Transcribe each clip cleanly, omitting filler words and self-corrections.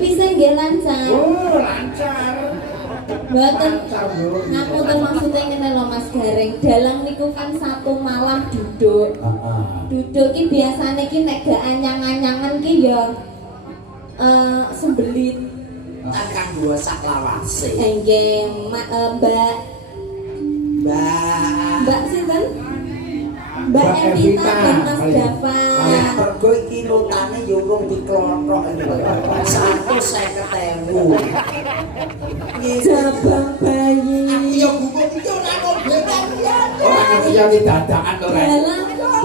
Bisa nggih lancar. Oh, lancar. Mboten ngapunten maksudnya ngene lho Mas Gareng. Dalang niku kan satu malam duduk. Duduk ki biasane ki nek gak anyang-anyangan ki ya sembelit. Kang dua sak lawase. Nggih, Mbak. Mbak sinten? Mbak Evita dan Mas Dava. Mergo iki notane yo urung diklothok iki. 150.000. Jabang bayi. Yo buku iki ora ngobetan ya. Ora ngerti ya dadakan to rek.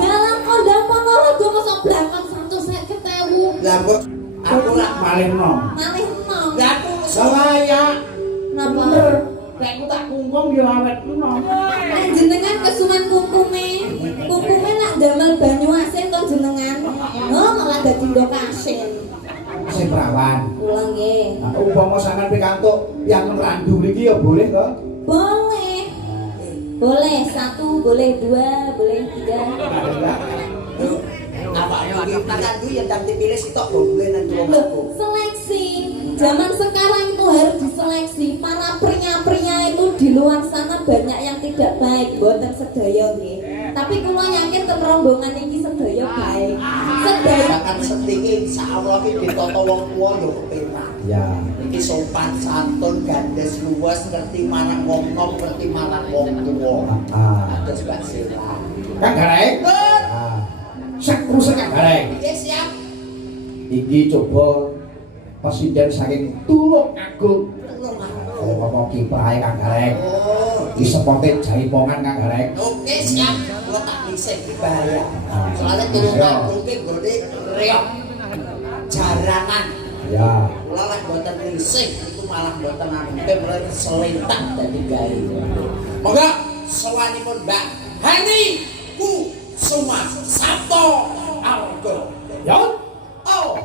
Dalam kondang Ponorogo mosok blangkon 150.000. Lah kok aku lak malih nom. Malih enom. Lah aku saya Napa? Nek aku tak kungkum yo awet nom. Nek jenengan kesuwen kungkume. Kungkume nak damel banyu asin to jenengan. Oh, malah dadi ndok asin. Sing perawan. Kula nggih. Nah, umpama sampean pikantuk yang randu mriki ya boleh kok. Boleh. Boleh 1, boleh 2, boleh 3. Awakmu iki pikantu ya tak dipilih sitok boleh nang Loh, seleksi. Zaman sekarang itu harus diseleksi. Para pria-pria itu di luar sana banyak yang tidak baik, mboten sedaya nggih. Tapi kula yakin ten rombongan iki sedaya baik. Sedaya kan setingi insyaallah iki ditata wong tuwa ya kepenak. Ya, iki sopan santun gandes luwes ngerti marang wong nom ngerti marang wong tuwa. Atus Mbak Sela. Kang Gareng. Sak krusek Kang Gareng. Iki siap. Iki coba presiden saking Tulung Agung. Ngomong kiprahe Kang Gareng. Iki sepote jaipongan Kang Gareng. Oke, siap. Kula tak dhisik iki bahaya. Soale Tulung Agung ki nggone reok jaranan. Ya. Kula lek mboten risih iku malah mboten ampe mulai selentak dadi gawe. Monggo sowanipun Mbak Hani Ku Suma Sabto Argo. Yo. Oh.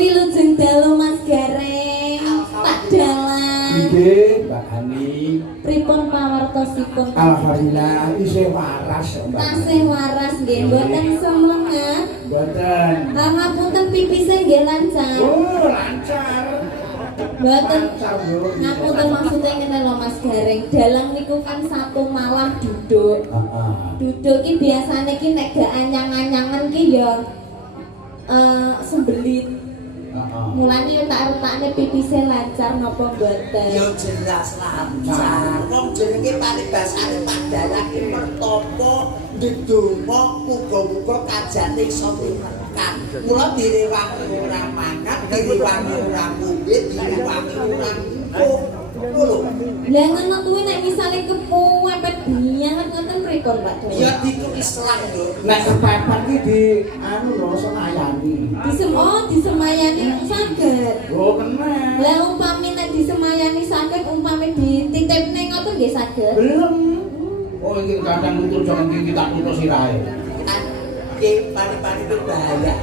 Wilujeng dalu Mas Gareng. Tak dalang. Nggih, Mbak Hani. Pripun pawartosipun? Alhamdulillah isih waras, Mbak. Tasih waras nggih, mboten semangat. Mboten. Ngapunten pipise nggih lancar. Oh, lancar. Mboten. Ngapunten maksudnya ngene lho Mas Gareng. Dalang niku kan satu malam duduk. Duduk ki biasane ki nek gak anyang-anyangan ki ya sembelit. Mulane yo tak retakne pipise lancar napa mboten? Yo jelas lancar. Wong jenenge paribasane Pak Dalang iki mertopo ndedonga muga-muga kajane iso tekan. Mula direwangi ora makan, direwangi ora ngombe, direwangi ora ngomong. Lah ngono kuwi nek misale kepepet banget ngoten pripun Pak Dono? Ya ditu Islam lho. Nek kepepet ki di anu lho semayani. Disemayani saged. Oh kena. Lah umpami nek disemayani saged umpami dititipne ngoten nggih saged. Belum. Oh iki kadang nutur jangan iki tak nutur sirahe. Iki pani-pani bahaya.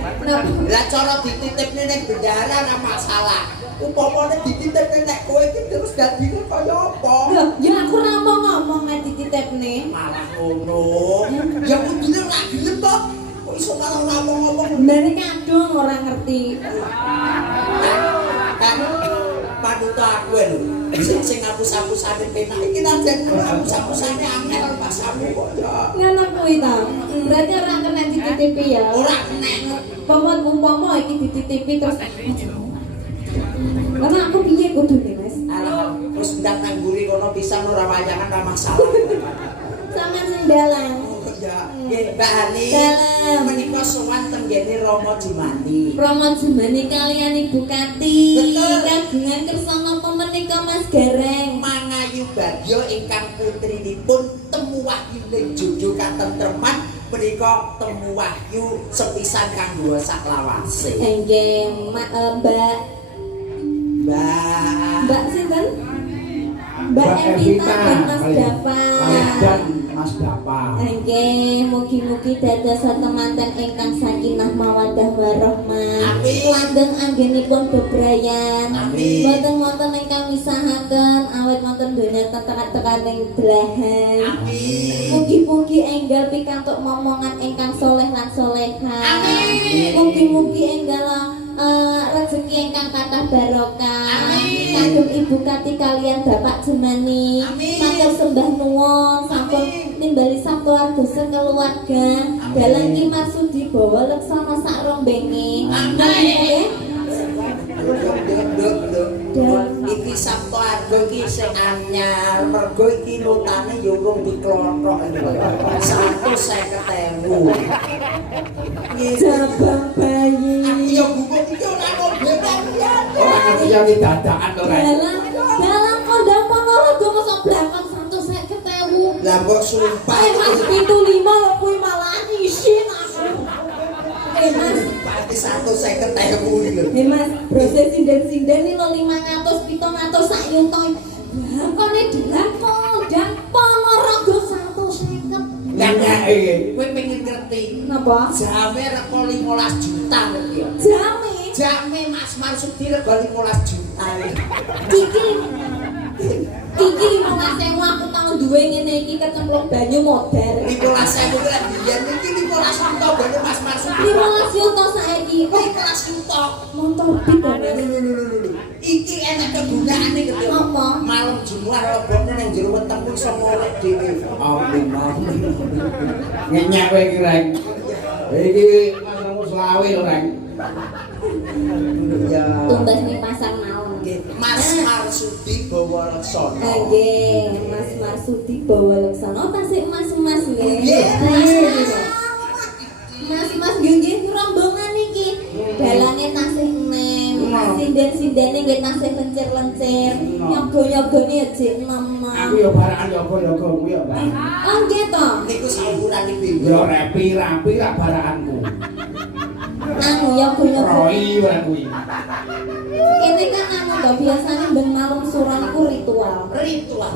Lah cara dititipne ning bendahara ora masalah. Upamane dititipne nek kowe iki terus dadine kaya apa? Loh, ya aku ora ngomong nek dititipne. Malah ngono. Ya kudune ora gelem kok. Kok iso malah ngomong-ngomong. Mbane kadung ora ngerti. panuto aku lho. Sing hapus-hapusane penak iki najan hapus-hapusane angel pasamu kok. Ngono kuwi ta. Berarti ora kena dititipi ya. Ora kena. Umpama iki dititipi terus karena aku piye kudune, Mas? Alah, terus ndak nangguri kono pisan ora wayangan ora masalah. Sampeyan sing dalang. Ya, nggih Mbak Hani. Dalam. Menika sowan tenggene Rama Jumani. Rama Jumani kalian Ibu Kati. Betul. Kagungan kersa napa menika Mas Gareng? Mangayu Bagyo ingkang putrinipun temu wahyu ning jojo katentreman menika temu wahyu sepisan kanggo saklawase. Nggih, Mbak sinten? Mbak Evita dan Mas Dapa. Dan Mas Dapa. Nggih, mugi-mugi dados temanten ingkang sakinah mawaddah warahmah. Amin. Langgeng anggenipun bebrayan. Amin. Boten wonten ingkang misahaken awet wonten donya tekan-tekaning belahan. Amin. Mugi-mugi enggal pikantuk momongan ingkang soleh lan soleha. Amin. Mugi-mugi enggal rezeki ingkang kathah barokah. Amin. Kagem Ibu Kati kalian Bapak Jumani. Amin. Matur sembah nuwun sampun nimbali sabtu arga sekeluarga. Dalang Ki Marsudi bawa leksana sak rombenge. Amin. Duk. Iki Sabtu Arga iki sing anyar, mergo iki notane ya urung diklothok. 150.000. Jabang bayi. Ya buku iki ora ngobetan ya. Ora ngerti yang dadakan to, Rek. Dalang kondang Ponorogo mosok blangkon 150.000. Lah mbok sumpah. Mas pintu 5 lho kuwi malah isin aku. Mas, Pati 150.000 iki lho. Mas, proses sinden-sinden ini lo 500, 700 sak yuto. Kone dalang kondang Ponorogo 150. Lah Minyak iki. kowe pengen ngerti. Napa? Jame rego 15 juta ngerti ya. Jame. Jame Mas Marsudi rego 15 juta. Iki 15.000 aku tau duwe ngene iki kecemplung banyu modern. 15.000 kuwi biyen iki 15 juta bane Mas Marsudi. 15 yuto saiki. 15 juta. Motor bit ya, Mas. Iki enak kegunaane gitu. Apa? Malam Jumat lebone nang jero wetengku iso ngorek dhewe. Amin. Ngenyek kowe iki, Rek. Iki masmu selawe lho, Rek. Ya. Tumbas ning pasar malam. Mas Marsudi bawa leksana. Nggih, Mas Marsudi bawa leksana tasik Mas nggih. Nggih. Mas nggih rombongan iki. Dalane tasik enem. Sinden-sindene nggih tasik lencir-lencir. Nyogo-nyogone jek 6. Aku ya barakan yoga-yoga kuwi ya, Pak. Oh nggih to. Niku saukuran iki. Ya rapi-rapi ra barakanku. Anu nyogo-nyogo. Roi wae kuwi. Ini kan anu to biasane ben malam suran ku ritual. Ritual.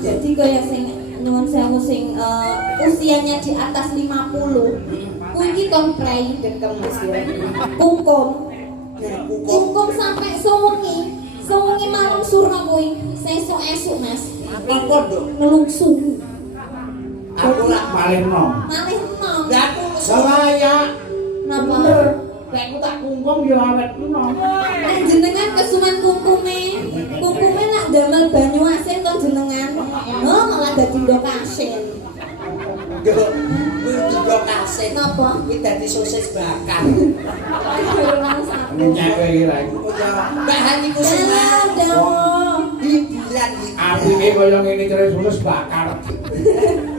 Jadi kaya sing nyuwun sewu sing usianya di atas 50. Kuwi iki kon prei dekem Mas ya. Kungkum. Kungkum sampai sewengi. Sewengi malam surna kuwi. Sesuk-esuk Mas. Apa nduk? Ngelungsuh. Aku lak Malih nom. Malih enom. Lah aku Salah ya. Napa? Nek aku tak kungkum ya awet nom. Nek jenengan kesuwen kungkume. Kungkume nak damel banyu asin to jenengan. Oh, malah dadi ndok asin. juga kaset. Napa? Kuwi dadi sosis bakar. Ngenyek kowe iki, Rek. Oh ya, Mbak Hani Kusuma. Hiburan iki. Apike kaya ngene terus sosis bakar.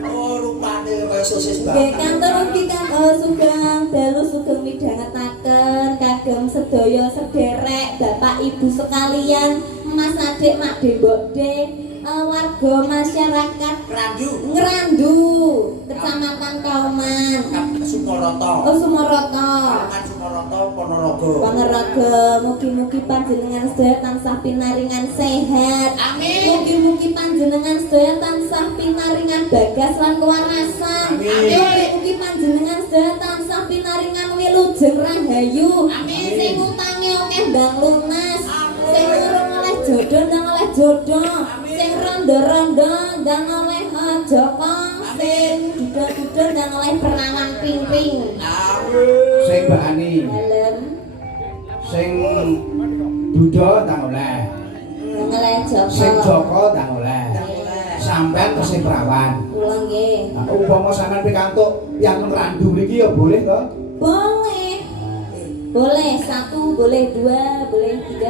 Oh, rupane kaya sosis Nggih, bakar. kantor kita sugeng dalu sugeng midhangetaken kagem sedaya sederek Bapak Ibu sekalian, Mas Adik, Mak De, Mbok De, warga masyarakat Ngrandu, Kecamatan Kauman, Sumaroto. Oh Sumaroto. Kauman Sumaroto Ponorogo. Ponorogo, mugi-mugi panjenengan sedaya tansah pinaringan sehat. Amin. Mugi-mugi panjenengan sedaya tansah pinaringan bagas lan kewarasan. Amin. Mugi-mugi panjenengan sedaya tansah pinaringan wilujeng rahayu. Amin. Sing utange akeh ndang lunas. Sing urung oleh jodoh ndang oleh jodoh. Sing rondo-rondo ndang oleh joko. Sing duda-duda ndang oleh perawan ping-ping. Sing Mbak Ani, Dalem. sing duda tak oleh. Oleh Sing Joko. Joko ndang oleh. Ndang oleh. Sampean tesih prawan. Kula nggih. Nah, umpama sampean pikantuk yang randu mriki ya boleh to? Boleh. Boleh 1, boleh 2, boleh 3.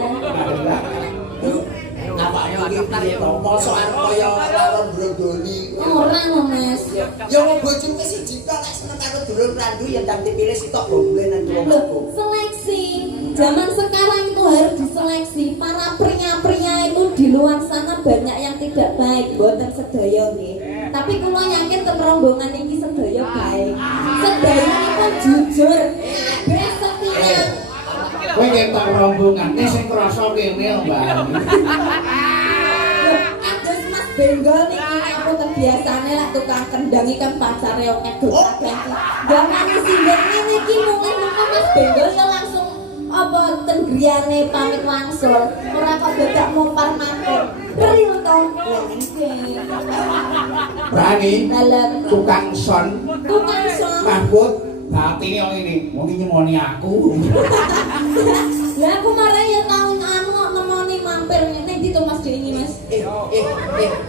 Apa iki piye to? Mosok arep kaya lawan brodoli. Ora lho, Mas. Ya wong bojomu wis siji tok nek seneng karo dulur randu ya ndang dipilih sitok boleh nang wong Loh, aku. seleksi. Zaman sekarang itu harus diseleksi. Para pria-pria itu di luar sana banyak yang tidak baik, boten sedaya nggih. Tapi kula yakin ten rombongan iki sedaya baik. Sedaya itu jujur, setia. Kowe ketok rombongane sing krasa kene lho, Mbak. Ados Mas Benggol niki aku kebiasaane lek tukang kendang iki kan pacare oke dosa. Zaman singgene niki mulai nang Mas Benggol ya langsung apa ten griyane pamit wangsul. Ora kok dadak mumpar mampir. Real to. Berani Dalam tukang son tukang son. Mahfud batine kok ngene, wong iki nyemoni aku. Lah aku marah ya tahun anu kok nemoni mampir ning ndi to Mas Dengi Mas.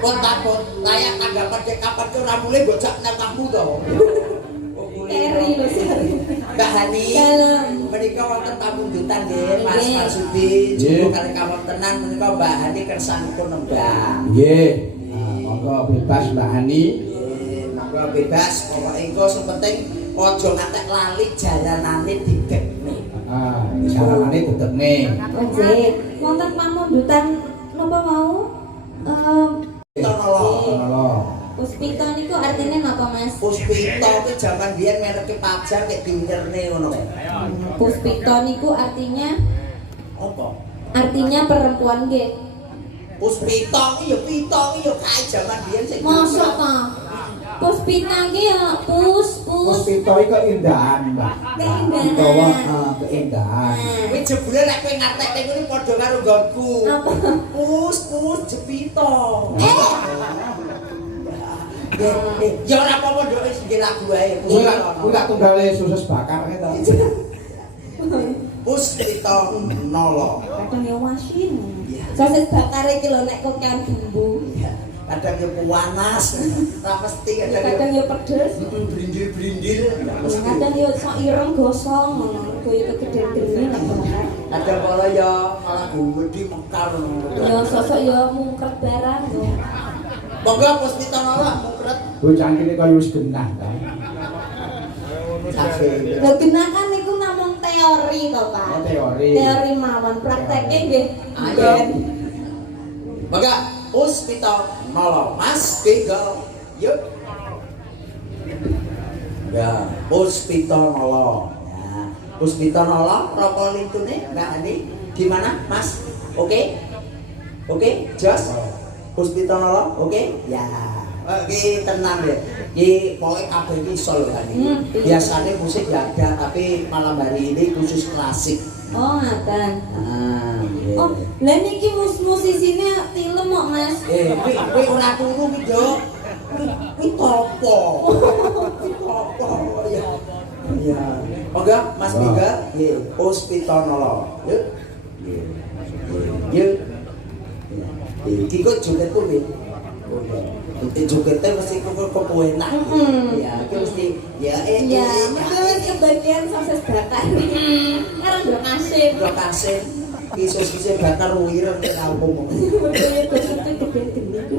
Pun takut layak tanggapan cek kapan ke ora mulai bocah nang kamu to. Eri lho sari. Mbak Hani. Dalam Menika wonten pamundutan nggih Mas Nggih. Marsudi. Jupuk kali kawontenan menika Mbak Hani kersanipun nembang. Nggih. Nah, monggo bebas Mbak Hani. Monggo bebas, pokoke engko sing penting aja ngantek lali jalanane didekne. Ah, jalanane tetepne. Nggih, wonten pamundutan napa mau? Tonolo. Ngono. Puspita niku artinya napa Mas? Puspito ki jaman biyen mereke pajar kek diinterne ngono kae. Puspita niku artinya Apa? perempuan nggih. Puspito ki ya pito ki ya kae jaman biyen sing Mosok ta? Puspita ki ya pus. Puspito iki keindahan, Mbak. Keindahan. Utawa keindahan. Kuwi jebule lek kowe ngartekne kuwi padha karo nggonku. Apa? Pus jepito. Ya ora apa-apa nduk wis nggih lagu wae. Kuwi lak tunggale susus bakar to. Puspito nolo. Kadang ya wasin. Sosis bakar iki lho nek kok kan bumbu. Kadang yo panas, ora mesti Kadang ya pedes. brindil-brindil. Kadang ya sok ireng gosong ngono. Kaya kegeden-geden nek bakar. Kadang kala ya malah gumedi mekar ngono. Ya sosok ya mungkret barang ya. Monggo Puspito nolo mungkret. Bocah kene kaya wis genah ta. Lho genakan niku namung teori to, Pak. Oh, teori. Teori mawon, prakteke nggih. Ayo. Monggo Puspito nolo Mas Benggol. Yuk. Ya, Puspito nolo. Ya, Puspito nolo rokok lintune Mbak Ani gimana, Mas? Oke? Oke, Jos? Puspito nolo, oke? Ya. Oke, tenang ya. Iki pokoke kabeh iki iso lho kan iki. Biasane musik ya ada, tapi malam hari ini khusus klasik. Oh, ngaten. Ah, iya. Oh, lah niki musisine tilem kok, Mas. Kowe ora turu ki, Dok. Kuwi topo. Topo ya. Iya. Monggo Mas Benggol, nggih, Puspito nolo. Yuk. Yuk. Iki kok jogetku piye? Jogetnya mesti kok enak. Ya, iki mesti ya Ya, betul kebagian sosis bakar. Karo ndok asin. Ndok asin. Iso-iso bakar wireng nek kampung. Kaya gosoknya gede-gede ku.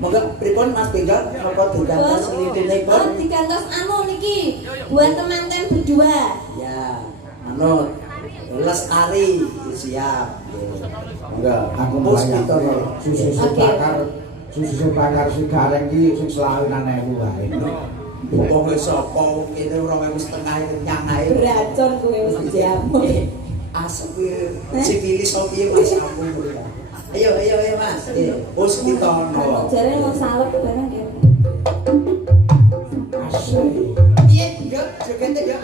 Monggo pripun Mas Benggol napa digantos lintinipun? Oh, digantos anu niki buat teman-teman berdua. Ya, anu Lestari siap. Enggak, aku Puspito melayani susu Oke. bakar si gareng ki sing selawinan ewu wae. Pokoke sapa kene 2.500 kenyang ae. Beracun kowe wis jamu. Asep sipilis opo piye Mas ampun. Ayo Mas. Puspito nolo. Jare mau salep barang ya. Asli. Piye, Yo? Jogete yo.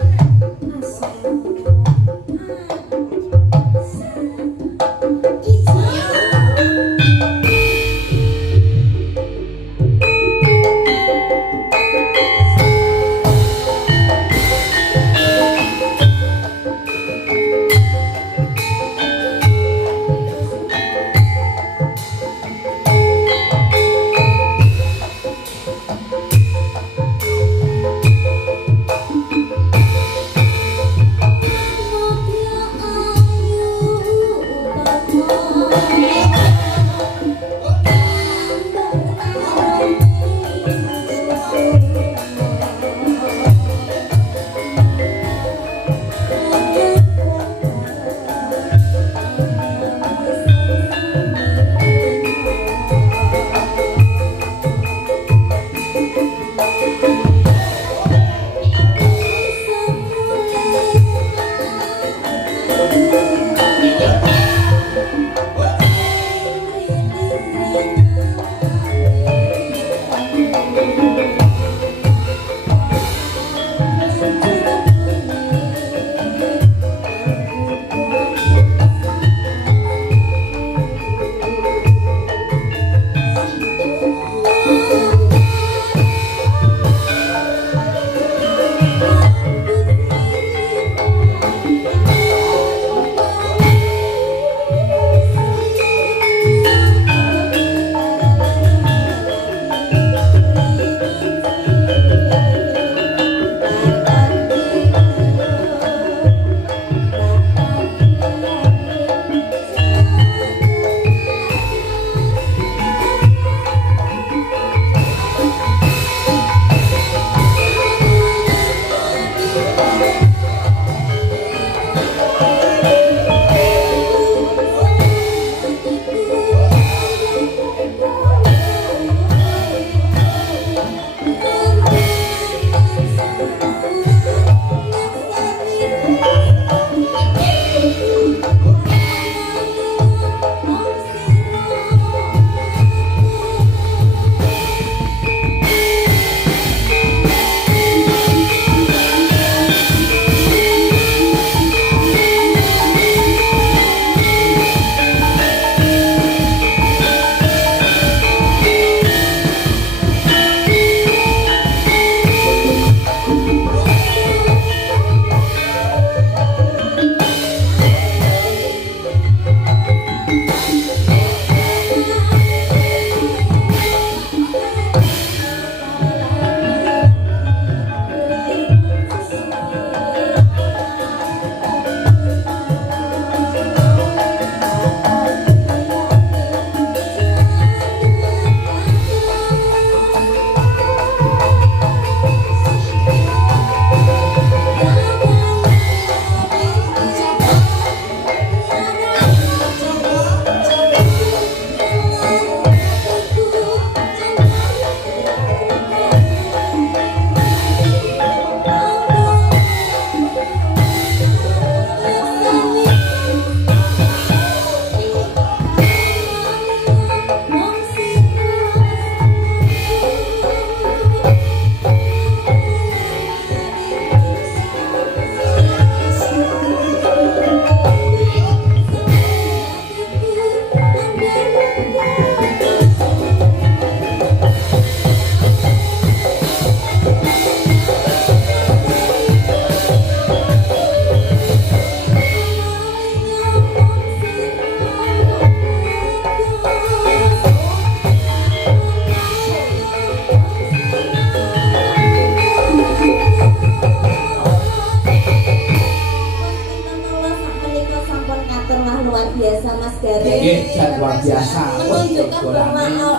Mas Gare. Nggih, dan luar biasa. Menunjukkan bahwa Golane.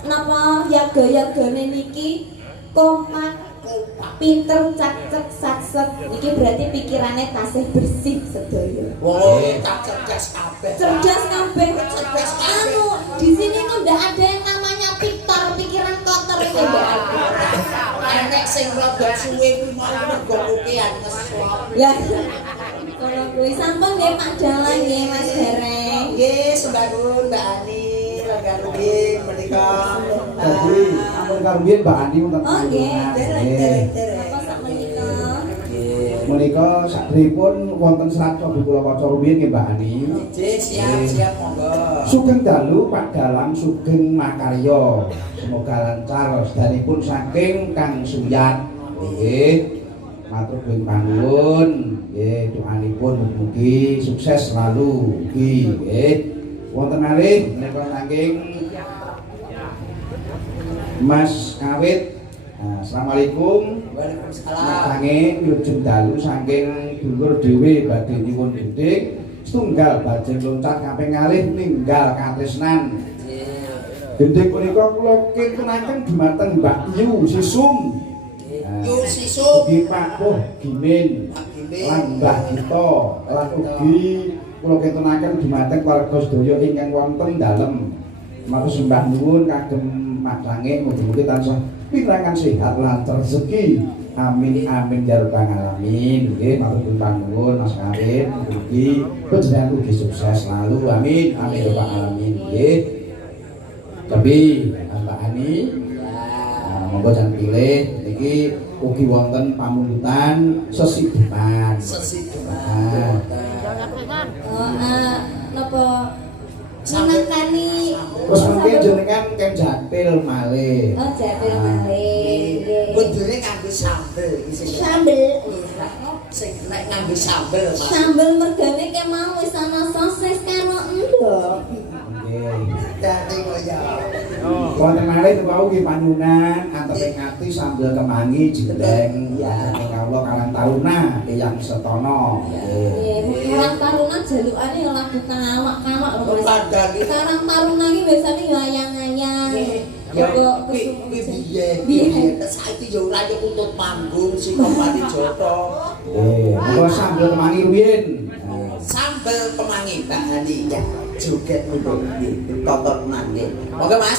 napa yaga-yagane niki kompak, pinter, cakcek, sakset. Niki berarti pikirannya tasih bersih sedaya. Wong tak cerdas kabeh. Cerdas kabeh. Cerdas kabeh. Anu, di sini tuh ndak ada yang namanya pintar, pikiran kotor itu ndak ada. Enek sing rada suwe kuwi mau mergo kukian ngeslop. Ya. Kalau kuwi sampun nggih Pak Dalang nggih Mas Gare. Nggih, sembah nuwun Mbak Ani, Langga Rubin menika. Jadi, ampun karumiyin Mbak Andi wonten Oh nggih, panjenengan. Apa sak menika? Menika sakderipun wonten serat cobi kula waca rumiyin nggih Mbak Ani. Nggih, siap monggo. Sugeng dalu Pak Dalang sugeng makarya. Semoga lancar sedanipun saking Kang Suyat. Nggih. Matur nuwun panuwun. Nggih, doanipun mugi sukses selalu. Mugi nggih. Wonten malih menika saking Mas Kawit. Assalamualaikum. Waalaikumsalam. Sange nyujud dalu saking dulur dhewe badhe nyuwun gendhing setunggal bajeng loncat kaping kalih ninggal katresnan. Gendhing punika kula kintunaken dumateng Mbak Yu Sisum. Yu Sisum. Ugi Pak Puh Gimin lan Mbah Gito lan ugi kula kintunaken dumateng warga sedaya ingkang wonten dalem. Matur sembah nuwun kagem madange mugi-mugi tansah pirangan sehat lancar rezeki. Amin amin ya rabbal alamin. Nggih matur panuwun Mas Karim mugi panjenengan ugi sukses selalu. Amin amin ya rabbal alamin. Nggih. Tapi Mbak Ani monggo jangan pilih iki ugi wonten pamundutan sesibukan. Napa menangkani Terus mungkin jenengan kan jatil malih. Oh, jatil malih. Kudune nganggo sambel iki sing. Sambel. Sing nek nganggo sambel Mas. Sambel mergane ke mau wis ana sosis karo endok. Nggih. Dadi kaya. Wonten malih wau nggih panyunan anteping ati sambel kemangi jigeleng ya kawula Karang Taruna Eyang Setono. Nggih. Karang Taruna jalukane ya lagu kalak-kalak lho Mas. Pandang Karang Taruna iki biasane wayang-wayang. ya Kok piye saiki yo ora kuntut manggung Sinopati Joto. Nggih, monggo sambel kemangi rumiyin. Sambel pemangi Mbak Ani ya joget untuk nggih kotor nggih. Monggo Mas.